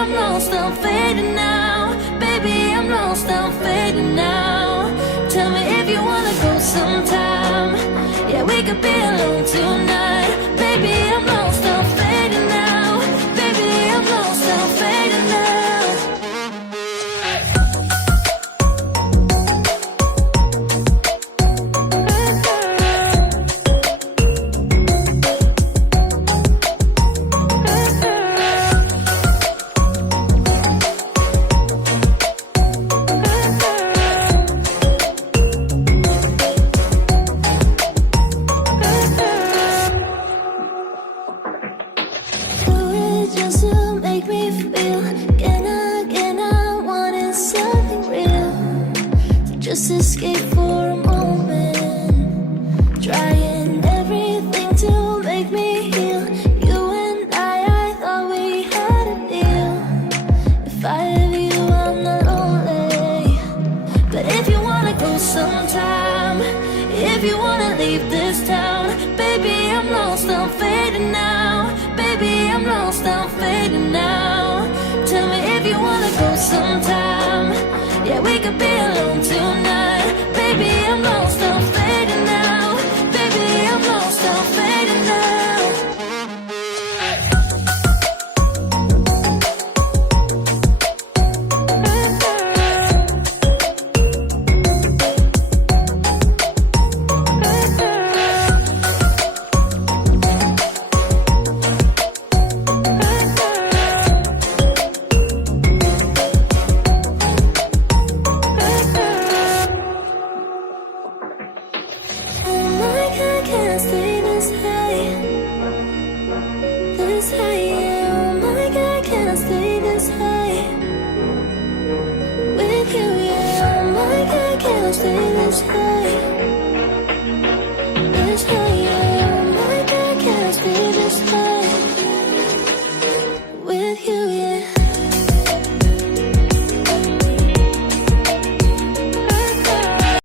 I'm lost, I'm fading now. Baby, I'm lost, I'm fading now. Tell me if you wanna go sometime. Yeah, we could be alone tonight. Baby, I'm lost, I'm fading now. Baby, I'm lost, I'm fading now. Just to make me feel, can I wanted something real. So just escape for a moment, trying everything to make me heal. You and I thought we had a deal. If I have you, I'm not lonely. But if you wanna go sometime, if you wanna leave this town, baby, I'm lost, I'm fading now. Baby, I'm lost, I'm fading now. Tell me if you wanna go sometime. Yeah, we could be alone tonight. Baby, I'm lost, I'm fading now. Baby, I'm lost, I'm fading now. Can't stay this high, this high. Oh my God, can't stay this high with you, yeah. Oh my God, can't stay this high, this high. Oh my God, can't stay this high.